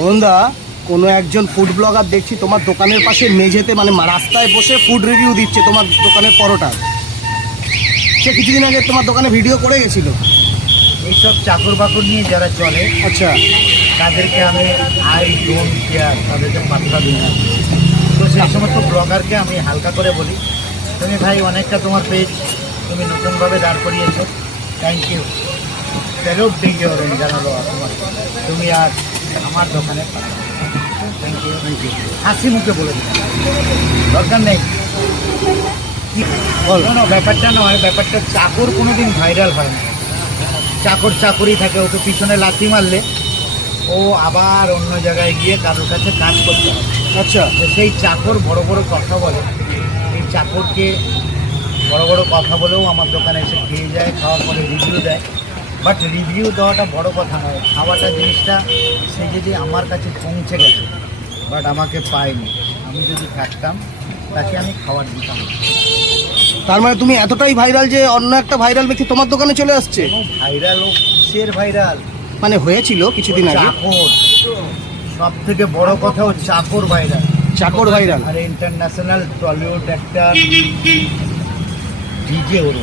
বন্ধা কোনো একজন ফুড ব্লগার দেখছি তোমার দোকানের পাশে মেঝেতে মানে রাস্তায় বসে ফুড রিভিউ দিচ্ছে তোমার দোকানের পরোটা। সে কিছুদিন আগে তোমার দোকানে ভিডিও করে গেছিল। এইসব চাকর বাকর নিয়ে যারা চলে আচ্ছা, তাদেরকে আমি আই ডোন্ট কেয়ার, তাদেরকে পাত্তা দিই না। তো সেই সমস্ত ব্লগারকে আমি হালকা করে বলি, তুমি ভাই অনেকটা তোমার পেজ তুমি নতুনভাবে দাঁড় করিয়েছো, থ্যাংক ইউ, ফেরত দিয়ে জানালো তোমার, তুমি আর আমার দোকানে থ্যাংক ইউ হাসি মুখে বলে দিই, দরকার নেই। কোনো ব্যাপারটা নয়, ব্যাপারটা চাকর কোনোদিন ভাইরাল হয় না। চাকর চাকরি থাকে, ও তো পিছনে লাথি মারলে ও আবার অন্য জায়গায় গিয়ে কারোর কাছে কাজ করতে হবে। আচ্ছা, তো সেই চাকর বড় বড় কথা বলে, এই চাকরকে বড় বড় কথা বলেও আমার দোকানে এসে খেয়ে যায়, খাওয়ার পরে রিভিউ দেয়। বাট রিভিউ দেওয়াটা বড় কথা নয়, খাওয়াটা জিনিসটা সে যদি আমার কাছে পৌঁছে গেছে বাট আমাকে পায়নি, আমি যদি থাকতাম তাকে আমি খাবার দিতাম। তার মানে তুমি এতটাই ভাইরাল যে অন্য একটা ভাইরাল ব্যক্তি তোমার দোকানে চলে আসছে? ভাইরাল ও কিসের ভাইরাল? মানে হয়েছিল কিছুদিন আগে। চাকর, সব থেকে বড় কথা ও চাকর ভাইরাল। চাকর ভাইরাল? আর ইন্টারন্যাশনাল টলিউড একটা ডিজে ওর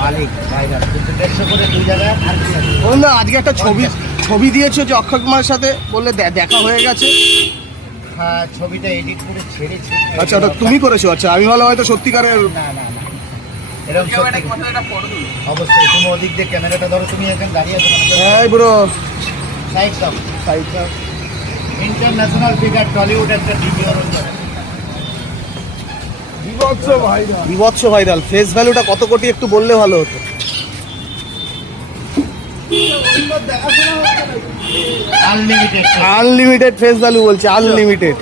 মালিক ভাইরাল, কিন্তু 150 করে 2 জায়গায় আর কি আছে? বন্ধা আজকে একটা ছবি দিয়েছো যে অক্ষয় কুমারের সাথে, বললে দেখা হয়ে গেছে। হ্যাঁ, ছবিটা এডিট করে ছেড়েছি। আচ্ছা, ওটা তুমি করেছো? আচ্ছা, আমি ভালো হয়তো সত্যিকারের। না না না, এরকম সত্যি অবশ্যই। তুমি ওদিক দিয়ে ক্যামেরাটা ধরো, তুমি এখানে দাঁড়িয়ে আছো, এই ব্রো সাইড দাও, সাইড ইন্টারন্যাশনাল ফিগার টলিউড একটা ডিজে ওর বিভৎস ভাইরাল। ফেস ভ্যালুটা কত কোটি একটু বললে ভালো হতো। আনলিমিটেড আনলিমিটেড ফেস ভ্যালু বলছে, আনলিমিটেড।